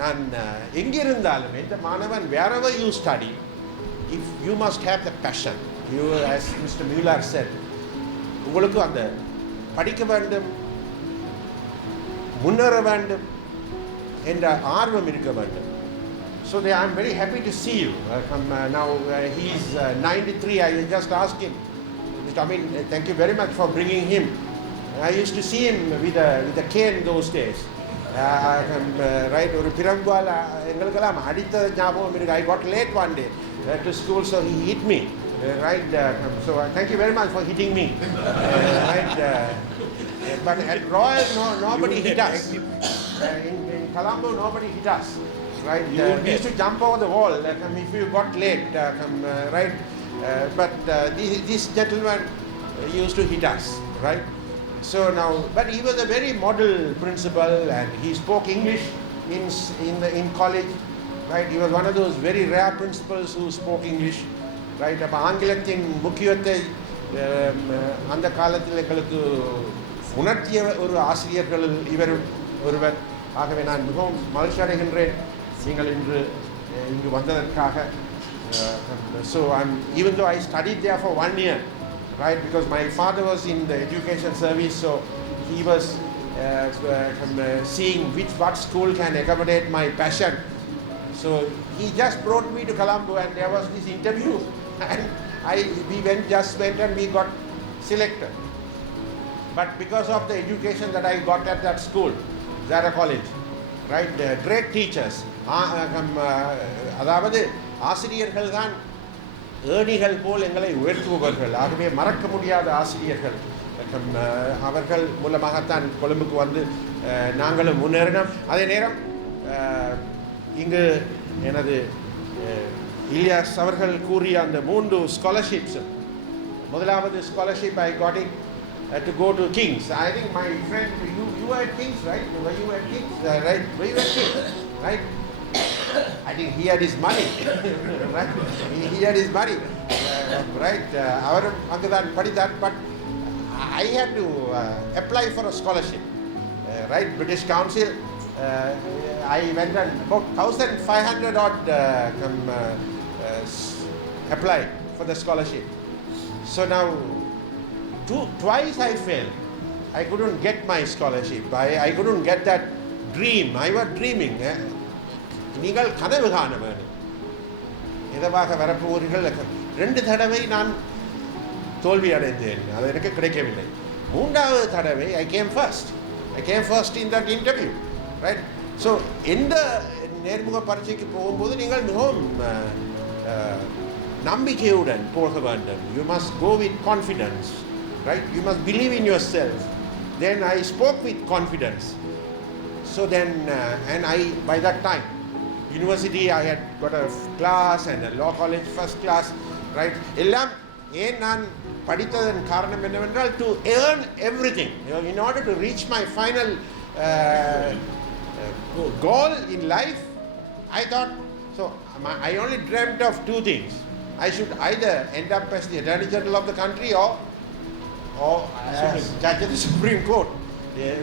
நான் எங்கிருந்தாலும் எந்த மாணவன் wherever you study, if you must have the passion, you, as Mr. Mueller said, உங்களுக்கு அந்த படிக்க வேண்டும், முன்னேற வேண்டும் என்ற ஆர்வம் இருக்க வேண்டும். So I am very happy to see you. Now he is 93. I just asked him, Mr. Amin, thank you very much for bringing him. I used to see him with a cane those days. Right, ஒரு பிரம்பால் எங்களுக்கெல்லாம் அடித்த ஞாபகம் இருக்கு. I got late one day to school, so he hit me. Right, so thank you very much for hitting me. Right, but at Royal, nobody hit us. In Colombo, nobody hit us. Right, we used to jump over the wall if you got late. Right, but this gentleman used to hit us. Right. So now, but he was a very model principal, and he spoke English in college, right? He was one of those very rare principals who spoke English, right? அப்போ ஆங்கிலத்தின் முக்கியத்தை அந்த காலத்தில் எங்களுக்கு உணர்த்திய ஒரு ஆசிரியர்கள் இவரும் ஒருவர். ஆகவே நான் மிகவும் மகிழ்ச்சி அடைகின்றேன் நீங்கள் இன்று இங்கு வந்ததற்காக. So even though I studied there for 1 year, right, because my father was in the education service, so he was seeing what school can accommodate my passion. So he just brought me to Colombo, and there was this interview, and we just went and we got selected. But because of the education that I got at that school, Zara College, right, great teachers. அதாவது ஆசிரியர்கள் தான் ஏணிகள் போல் எங்களை உயர்த்துபவர்கள். ஆகவே மறக்க முடியாத ஆசிரியர்கள். அவர்கள் மூலமாகத்தான் கொழும்புக்கு வந்து நாங்களும் முன்னேறினோம். அதே நேரம் இங்கு எனது இலியாஸ் அவர்கள் கூறிய அந்த 3 ஸ்காலர்ஷிப்ஸ். முதலாவது scholarship I got it to go to King's. I think my friend, you were at King's, right? Were you at King's? Right? Were you at King's? Right? I think he had his money. Right? He had his money. Right? Avarum angudan padithan, but I had to apply for a scholarship. Right? British Council. I went and about 1,500 odd applied for the scholarship. So now twice I failed. I couldn't get my scholarship. I couldn't get that dream. I was dreaming. நீங்கள் கனவு காண வேண்டும். எதவாக வரப்போகிறீர்கள். 2 தடவை நான் தோல்வி அடைந்தேன். அது எனக்கு கிடைக்கவில்லை. 3வது தடவை I came first. I came first in that interview. Right? So இந்த நேர்முக பரீட்சைக்கு போகும்போது நீங்கள் மிகவும் நம்பிக்கையுடன் போக வேண்டும். You must go with confidence. Right? You must believe in yourself. Then I spoke with confidence. So then, and by that time, university, I had got a class and a law college first class, right? எல்லாம் ஏன் நான் படித்ததன் காரணம் என்னவென்றால் to earn everything. In order to reach my final goal in life, I thought, so I only dreamt of 2 things. I should either end up as the Attorney General of the country or as Judge of the Supreme Court.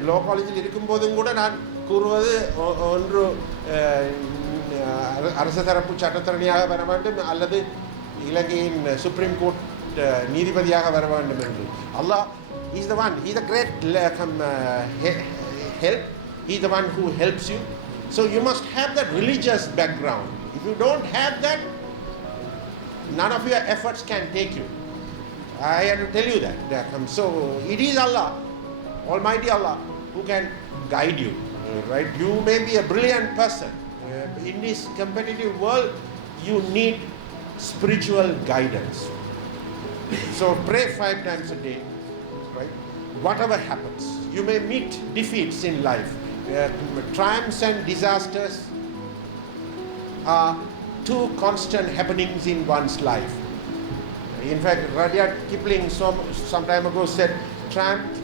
Law College இருக்கும்போதும் கூட நான் கூறுவது ஒன்று அரசு தரப்பு சட்டத்தரணியாக வர வேண்டும் அல்லது இலங்கையின் சுப்ரீம் கோர்ட் நீதிபதியாக வர வேண்டும் என்று. Allah is the one, he is the great help, he is the one who helps you. So you must have that religious background. If you don't have that, none of your efforts can take you. I have to tell you that. So it is Allah, Almighty Allah, who can guide you. Right? You may be a brilliant person. In this competitive world, you need spiritual guidance. So pray 5 times a day. Right? Whatever happens, you may meet defeats in life. Triumphs and disasters are 2 constant happenings in one's life. In fact, Rudyard Kipling some time ago said,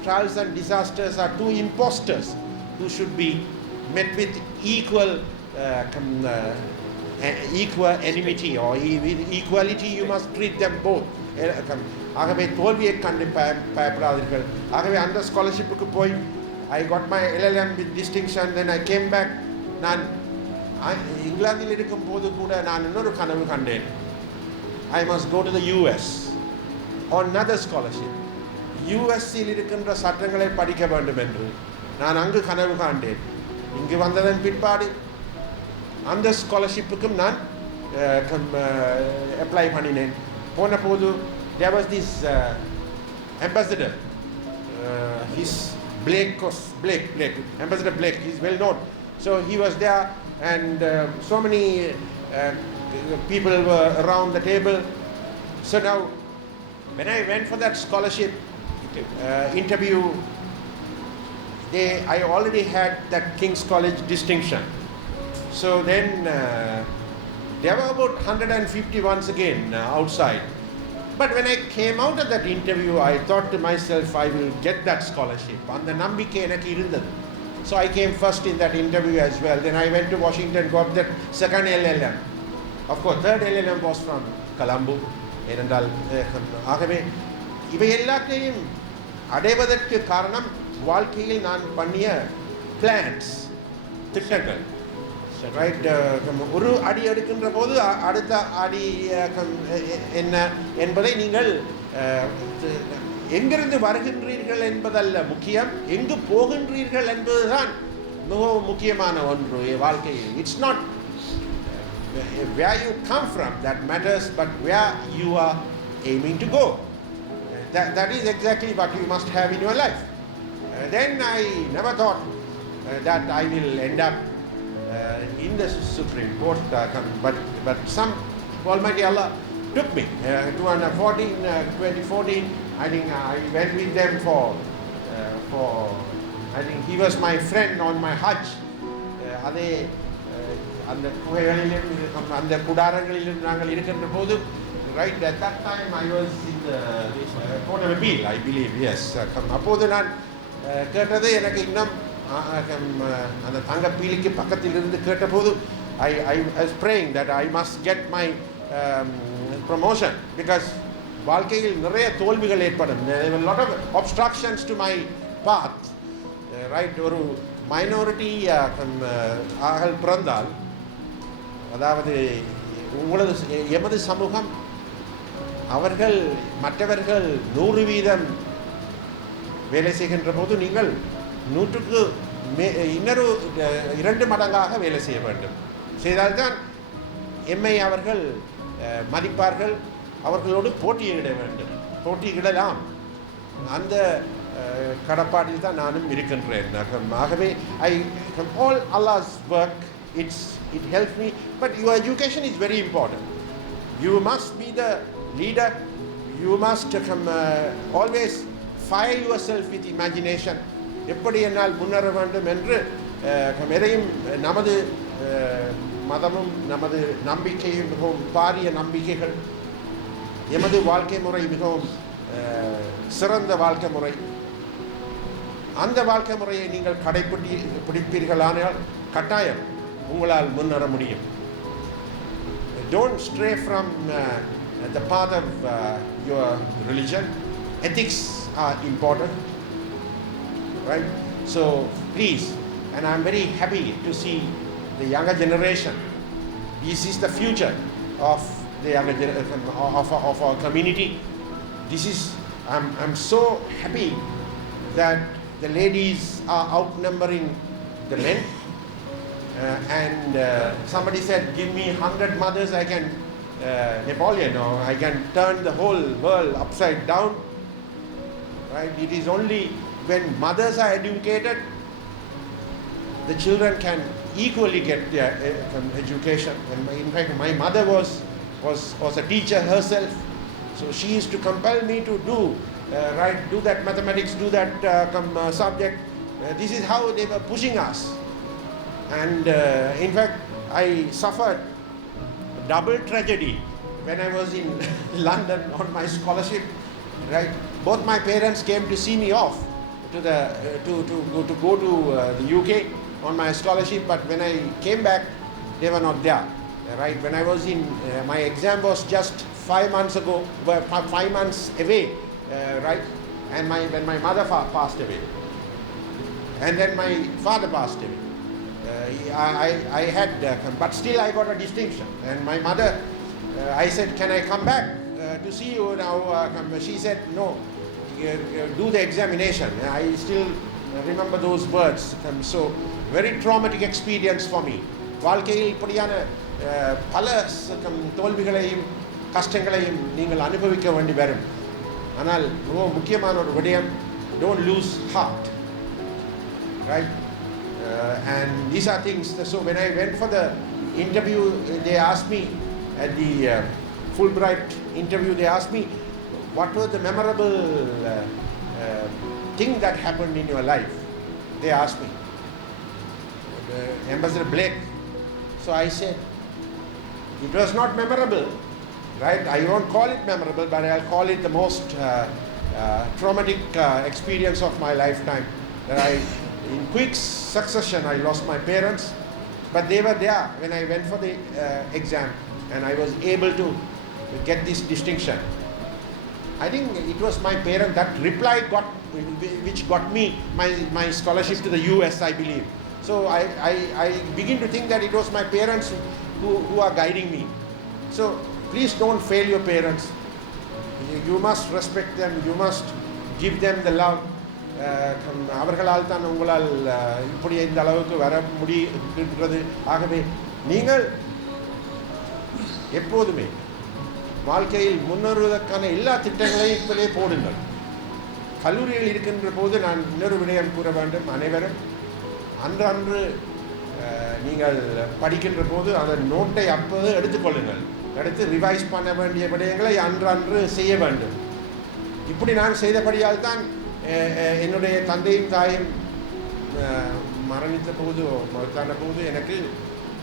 trials and disasters are 2 imposters who should be met with equal enmity or with equality. You must treat them both. ஆகவே தோல்வியை கண்டு பயப்படாதீர்கள். ஆகவே அந்த ஸ்காலர்ஷிப்புக்கு போய் I got my LLM with distinction. Then I came back. நான் இங்கிலாந்தில் இருக்கும் போது கூட நான் இன்னொரு கனவு கண்டேன். I must go to the US on another scholarship. USயில் இருக்கின்ற சட்டங்களை படிக்க வேண்டும் என்று நான் அங்கு கனவு காண்டேன். இங்கு வந்ததன் பிற்பாடு அந்த ஸ்காலர்ஷிப்புக்கும் நான் அப்ளை பண்ணினேன். போன போது there was this ambassador, his Blake, Ambassador Blake, he is well known. So he was there and so many people were around the table. So now when I went for that scholarship interview, I already had that King's College distinction. So then there were about 150 once again outside. But when I came out of that interview, I thought to myself, I will get that scholarship. And the nambike enakku irundhathu. So I came first in that interview as well. Then I went to Washington, got that second LLM. Of course, third LLM was from Colombo. ஏனென்றால் ஆகவே இவை எல்லாத்தையும் அடைவதற்கு காரணம் வாழ்க்கையில் நான் பண்ணிய plans, திட்டங்கள். ரைட், ஒரு அடி எடுக்கின்ற போது அடுத்த அடி என்ன என்பதை நீங்கள் எங்கிருந்து வருகின்றீர்கள் என்பதல்ல முக்கியம், எங்கு போகின்றீர்கள் என்பதுதான் மிகவும் முக்கியமான ஒன்று வாழ்க்கையில். It's not where you come from that matters, but where you are aiming to go. That is exactly what you must have in your life. Then I never thought that I will end up in the Supreme Court, but some Almighty Allah took me. 2014, I think I went with them for I think he was my friend on my Hajj. அதே அந்த குகைகளிலும் அந்த குடாரங்களிலும் நாங்கள் இருக்கின்ற போது, right at that time I was in the Court of Appeal, I believe, yes. அப்போது நான் கேட்டது எனக்கு இன்னும் அந்த தங்க பீலிக்கு பக்கத்தில் இருந்து கேட்டபோது I was praying that I must get my promotion, because வாழ்க்கையில் நிறைய தோல்விகள் ஏற்படும். There were a lot of obstructions to my path. Right, ஒரு மைனாரிட்டி ஆகல் பிறந்தால், அதாவது உங்களது எமது சமூகம் அவர்கள் மற்றவர்கள் 100% வேலை செய்கின்ற போது நீங்கள் 100க்கு இன்னொரு 2 மடங்காக வேலை செய்ய வேண்டும். செய்தால்தான் எம்மை அவர்கள் மதிப்பார்கள், அவர்களோடு போட்டியிட வேண்டும், போட்டியிடலாம். அந்த கடப்பாடில் தான் நானும் இருக்கின்றேன். ஆகவே all Allah's work, it helps me, but your education is very important. You must be the leader. You must always fire yourself with imagination. எப்படி என்னால் முன்னேற வேண்டும் என்று எதையும் நமது மதமும் நமது நம்பிக்கையும் மிகவும் பாரிய நம்பிக்கைகள். எமது வாழ்க்கை முறை மிகவும் சிறந்த வாழ்க்கை முறை. அந்த வாழ்க்கை முறையை நீங்கள் பிடிப்பீர்களானால் கட்டாயம் உங்களால் முன்னேற முடியும். Don't stray from the path of your religion. Ethics are important, right? So please, and I'm very happy to see the younger generation. This is the future of the younger generation of our community. This is I'm so happy that the ladies are outnumbering the men. And somebody said, give me 100 mothers, I can Napoleon, or I can turn the whole world upside down. Right? It is only when mothers are educated, the children can equally get their education. And in fact, my mother was a teacher herself, so she used to compel me to do that mathematics, do that subject. This is how they were pushing us. And in fact, I suffered double tragedy when I was in London on my scholarship. Right, both my parents came to see me off to go to the UK on my scholarship, but when I came back, they were not there. Right, when I was in my exam was just 5 months ago, 5 months away. Right, and when my mother passed away, and then my father passed away. I had, but still I got a distinction. And my mother, I said, can I come back to see you now? She said, no, do the examination. I still remember those words. So very traumatic experience for me. வாழ்க்கையில் இப்படியான பல தோல்விகளையும் கஷ்டங்களையும் நீங்கள் அனுபவிக்க வேண்டி வரும். ஆனால் ரொம்ப முக்கியமான ஒரு விடயம், don't lose heart. Right? And these are things. So when I went for the interview, they asked me at the Fulbright interview, they asked me, what was the memorable thing that happened in your life? They asked me. Ambassador Blake. So I said, it was not memorable, right? I won't call it memorable, but I'll call it the most traumatic experience of my lifetime. That in quick succession, I lost my parents, but they were there when I went for the exam, and I was able to get this distinction. I think it was my parent that reply which got me my scholarship to the US, I believe. So I begin to think that it was my parents who are guiding me. So please don't fail your parents. You must respect them. You must give them the love. அவர்களால் தான் உங்களால் இப்படி இந்த அளவுக்கு வர முடிகின்றது. ஆகவே நீங்கள் எப்போதுமே வாழ்க்கையில் முன்னேறுவதற்கான எல்லா திட்டங்களையும் இப்போதே போடுங்கள். கல்லூரியில் இருக்கின்ற போது நான் இன்னொரு விடயம் கூற வேண்டும். அனைவரும் அன்று நீங்கள் படிக்கின்ற போது அந்த நோட்டை அப்போது எடுத்துக்கொள்ளுங்கள். எடுத்து ரிவைஸ் பண்ண வேண்டிய விடயங்களை அன்று செய்ய வேண்டும். இப்படி நான் செய்தபடியால் தான் என்னுடைய தந்தையும் தாயும் மரணித்த போது மறுத்தான போது எனக்கு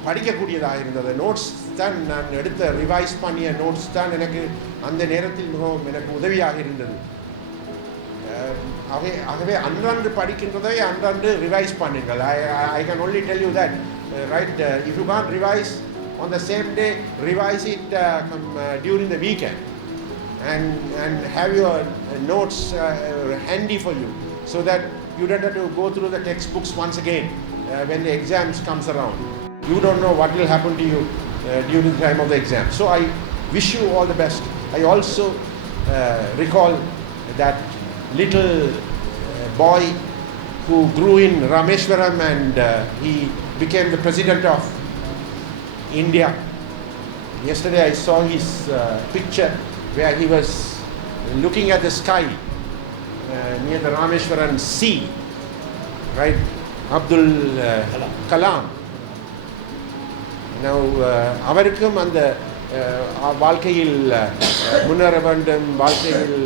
படிக்கக்கூடியதாக இருந்தது. நோட்ஸ் தான் நான் எடுத்த ரிவைஸ் பண்ணிய நோட்ஸ் தான் எனக்கு அந்த நேரத்தில் மிகவும் எனக்கு உதவியாக இருந்தது. ஆகவே அன்றன்று படிக்கின்றதை அன்றன்று ரிவைஸ் பண்ணுங்கள். I can only tell you that, right, if you can't revise on the same day, revise it during the weekend and have your notes handy for you so that you don't have to go through the textbooks once again when the exams comes around. You don't know what will happen to you during the time of the exam. So I wish you all the best. I also recall that little boy who grew in Rameshwaram and he became the president of India. Yesterday I saw his picture where he was looking at the sky near the Rameshwaram sea, right? Abdul Kalam. Now அவருக்கும் அந்த வாழ்க்கையில் முன்னேற வேண்டும், வாழ்க்கையில்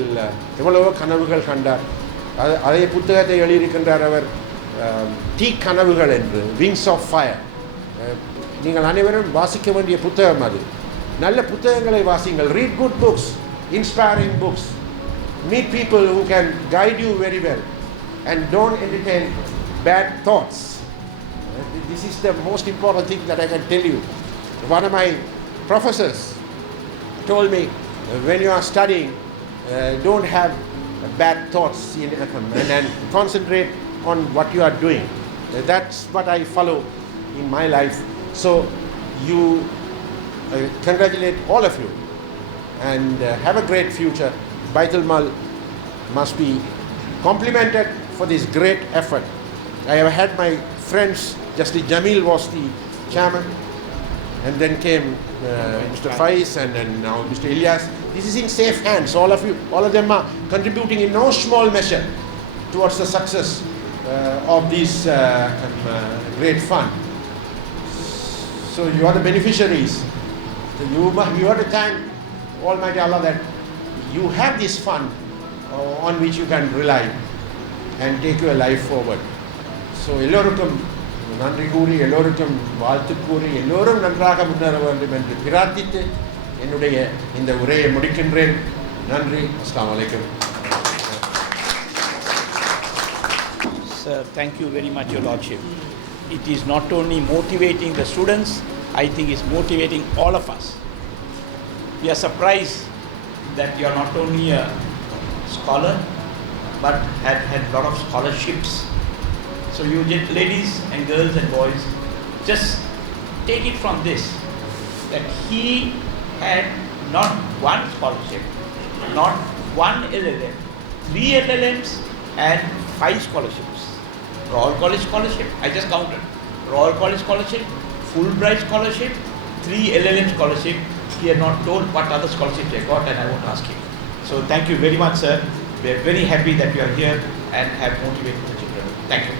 எவ்வளவோ கனவுகள் கண்டார். அதே புத்தகத்தை எழுதியிருக்கின்றார் அவர், தீ கனவுகள் என்று, விங்ஸ் ஆஃப் ஃபயர். நீங்கள் அனைவரும் வாசிக்க வேண்டிய புத்தகம் அது. நல்ல புத்தகங்களை வாசிங்கள். Read good books, inspiring books. Meet people who can guide you very well and don't entertain bad thoughts. This is the most important thing that I can tell you. One of my professors told me, when you are studying, don't have bad thoughts and concentrate on what you are doing. That's what I follow in my life. So you congratulate all of you and have a great future. Baitul Mal must be complimented for this great effort. I have had my friends, Justice Jamil was the chairman, and then came Mr. Faiz and then now Mr. Ilyas. This is in safe hands. All of them are contributing in no small measure towards the success of this great fund. So you are the beneficiaries. So you have to thank Almighty Allah that you have this fund on which you can rely and take your life forward. So எல்லோருக்கும் நன்றி கூறி, எல்லோருக்கும் வாழ்த்து கூறி, எல்லோரும் நன்றாக முன்னேற வேண்டும் என்று பிரார்த்தித்து என்னுடைய இந்த உரையை முடிக்கின்றேன். நன்றி. அஸ்ஸலாமு அலைக்கும். Sir, thank you very much, Your Lordship. It is not only motivating the students, I think it's motivating all of us. We are surprised that you are not only a scholar, but have had a lot of scholarships. So you ladies and girls and boys, just take it from this, that he had not one scholarship, not one LLM, 3 LLMs and 5 scholarships. Royal College Scholarship, I just counted. Royal College Scholarship, Fulbright Scholarship, 3 LLM Scholarship. He had not told what other scholarship they got, and I won't ask him. So thank you very much, sir. We are very happy that you are here and have motivated the children. Thank you.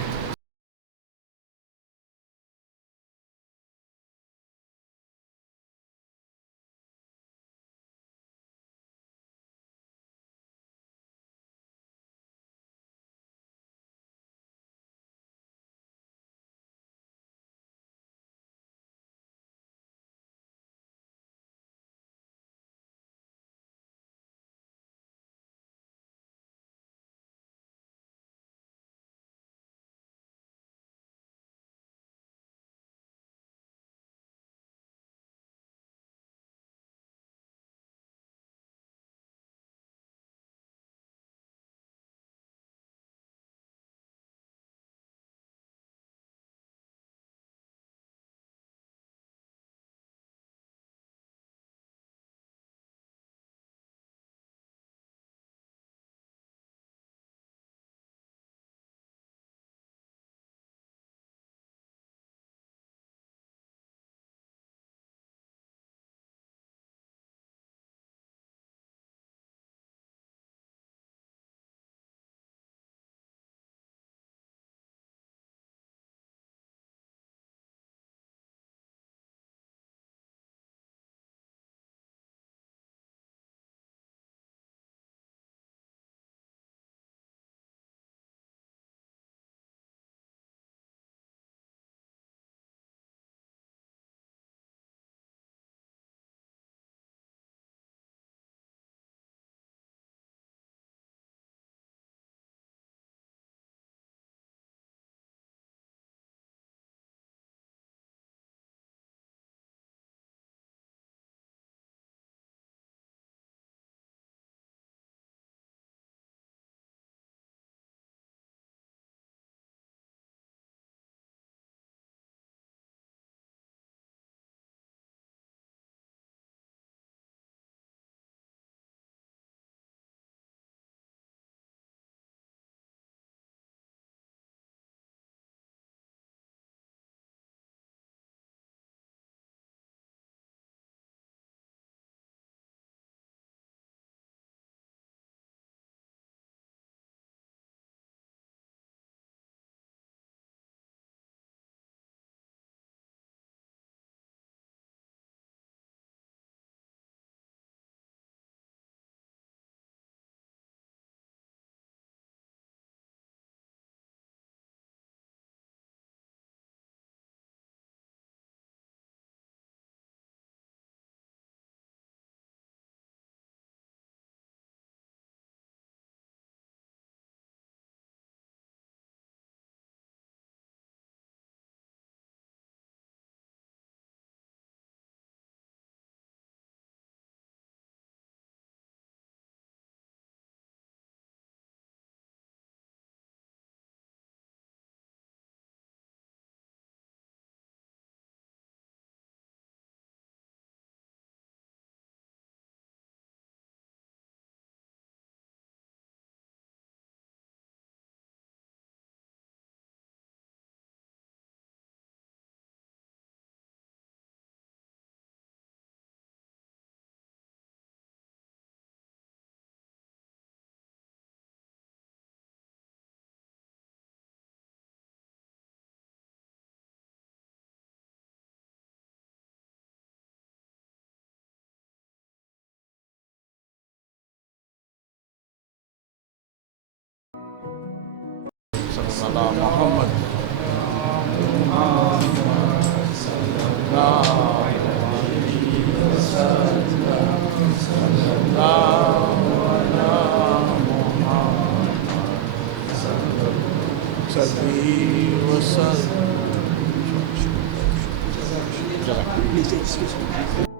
على محمد وسلم.